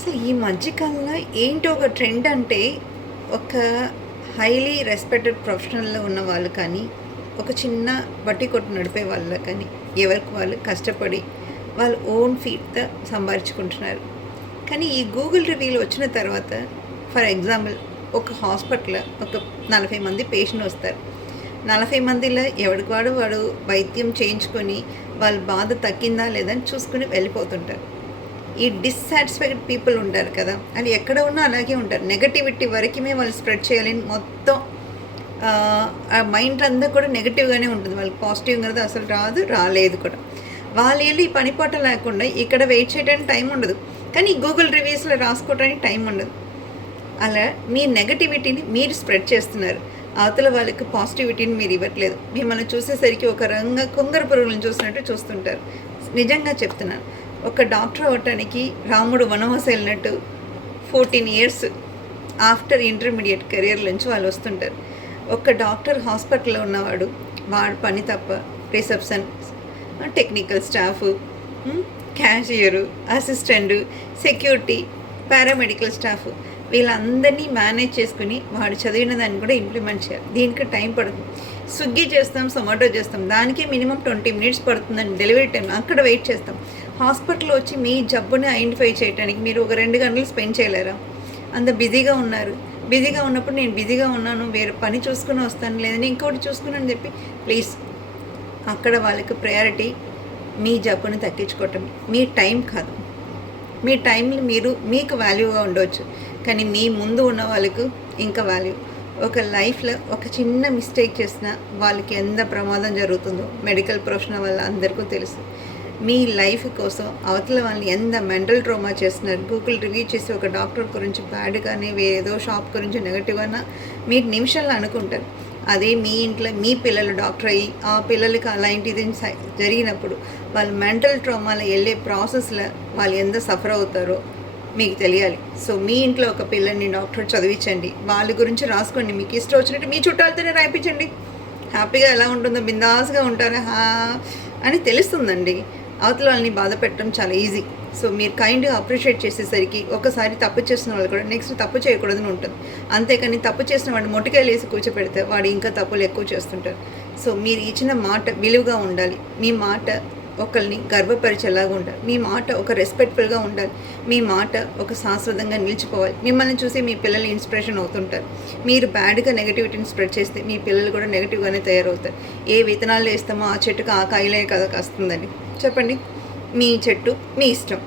అసలు ఈ మధ్య కాలంలో ఏంటో ఒక ట్రెండ్ అంటే, ఒక హైలీ రెస్పెక్టెడ్ ప్రొఫెషనల్‌లో ఉన్న వాళ్ళు కానీ, ఒక చిన్న బట్టి కొట్టు నడిపే వాళ్ళు కానీ, ఎవరికి వాళ్ళు కష్టపడి వాళ్ళ ఓన్ ఫీట్‌తో సంపాదించుకుంటున్నారు. కానీ ఈ గూగుల్ రివ్యూలు వచ్చిన తర్వాత, ఫర్ ఎగ్జాంపుల్ ఒక హాస్పిటల్‌లో ఒక 40 మంది పేషెంట్ వస్తారు. 40 మందిలో ఎవడికి వాడు వైద్యం చేయించుకొని, వాళ్ళ బాధ తగ్గిందా లేదా అని చూసుకొని వెళ్ళిపోతుంటారు. ఈ డిస్సాటిస్ఫైడ్ పీపుల్ ఉంటారు కదా, అది ఎక్కడ ఉన్నా అలాగే ఉంటారు. నెగటివిటీ వరకుమే వాళ్ళు స్ప్రెడ్ చేయాలని మొత్తం ఆ మైండ్ అంతా కూడా నెగటివ్గానే ఉంటుంది. వాళ్ళకి పాజిటివ్ అనేది అసలు రాలేదు కూడా. వాళ్ళు వెళ్ళి ఈ పని పాట లేకుండా ఇక్కడ వెయిట్ చేయడానికి టైం ఉండదు, కానీ గూగుల్ రివ్యూస్లో రాసుకోవడానికి టైం ఉండదు. అలా మీ నెగటివిటీని మీరు స్ప్రెడ్ చేస్తున్నారు. అవతల వాళ్ళకి పాజిటివిటీని మీరు ఇవ్వట్లేదు. మిమ్మల్ని చూసేసరికి ఒక రంగా కొంగర పురుగులను చూసినట్టు చూస్తుంటారు. నిజంగా చెప్తున్నాను. ఒక డాక్టర్ అవ్వటానికి రాముడు వనవాసం వెళ్ళినట్టు 14 ఇయర్స్ ఆఫ్టర్ ఇంటర్మీడియట్ కెరియర్ నుంచి వాళ్ళు వస్తుంటారు. ఒక డాక్టర్ హాస్పిటల్లో ఉన్నవాడు వాడు పని తప్ప reception, technical staff, cashier, assistant, security, paramedical staff వీళ్ళందరినీ మేనేజ్ చేసుకుని వాడు చదివిన దాన్ని కూడా ఇంప్లిమెంట్ చేయాలి. దీనికి టైం పడుతుంది. స్విగ్గీ చేస్తాం, జొమాటో చేస్తాం, దానికి మినిమం 20 మినిట్స్ పడుతుందండి డెలివరీ టైం. అక్కడ వెయిట్ చేస్తాం. హాస్పిటల్లో వచ్చి మీ జబ్బుని ఐడెంటిఫై చేయడానికి మీరు ఒక 2 గంటలు స్పెండ్ చేయలేరా? అంత బిజీగా ఉన్నారు. బిజీగా ఉన్నప్పుడు నేను బిజీగా ఉన్నాను, వేరే పని చూసుకుని వస్తాను, లేదని ఇంకోటి చూసుకుని అని చెప్పి ప్లీజ్, అక్కడ వాళ్ళకి ప్రయారిటీ మీ జబ్బుని తగ్గించుకోవటం, మీ టైం కాదు. మీ టైంని మీకు వాల్యూగా ఉండవచ్చు, కానీ మీ ముందు ఉన్న వాళ్ళకు ఇంకా వాల్యూ. ఒక లైఫ్లో ఒక చిన్న మిస్టేక్ చేసినా వాళ్ళకి ఎంత ప్రమాదం జరుగుతుందో మెడికల్ ప్రొఫెషనల్ వల్ల అందరికీ తెలుసు. మీ లైఫ్ కోసం అవతల వాళ్ళని ఎంత మెంటల్ ట్రోమా చేస్తున్నారు. గూగుల్ రివ్యూ చేసి ఒక డాక్టర్ గురించి బ్యాడ్ కానీ ఏదో షాప్ గురించి నెగటివ్గా మీరు నిమిషాల్లో అనుకుంటారు. అదే మీ ఇంట్లో మీ పిల్లలు డాక్టర్ అయ్యి ఆ పిల్లలకి అలాంటిది జరిగినప్పుడు వాళ్ళు మెంటల్ ట్రామాలో వెళ్ళే ప్రాసెస్లో వాళ్ళు ఎంత సఫర్ అవుతారో మీకు తెలియాలి. సో మీ ఇంట్లో ఒక పిల్లల్ని డాక్టర్ చదివించండి, వాళ్ళ గురించి రాసుకోండి, మీకు ఇష్టం వచ్చినట్టు మీ చుట్టాలతోనే రాయించండి. హ్యాపీగా ఎలా ఉంటుందో బిందాస్గా ఉంటారా అని తెలుస్తుందండి. అవతల వాళ్ళని బాధ పెట్టడం చాలా ఈజీ. సో మీరు కైండ్గా అప్రిషియేట్ చేసేసరికి ఒకసారి తప్పు చేసిన వాళ్ళు కూడా నెక్స్ట్ తప్పు చేయకూడదని ఉంటుంది. అంతేకాని తప్పు చేసిన వాడు మొటికాయలు వేసి కూర్చోపెడితే వాడు ఇంకా తప్పులు ఎక్కువ చేస్తుంటారు. సో మీరు ఇచ్చిన మాట విలువగా ఉండాలి. మీ మాట ఒకరిని గర్వపరిచేలాగా ఉండాలి. మీ మాట ఒక రెస్పెక్ట్ఫుల్గా ఉండాలి. మీ మాట ఒక శాశ్వతంగా నిలిచిపోవాలి. మిమ్మల్ని చూసి మీ పిల్లలు ఇన్స్పిరేషన్ అవుతుంటారు. మీరు బ్యాడ్గా నెగటివిటీని స్ప్రెడ్ చేస్తే మీ పిల్లలు కూడా నెగటివ్గానే తయారవుతారు. ఏ విత్తనాలు వేస్తామో ఆ చెట్టుకు ఆ కాయలే కదా కాస్తుందని చెప్పండి. మీ చెట్టు మీ ఇష్టం.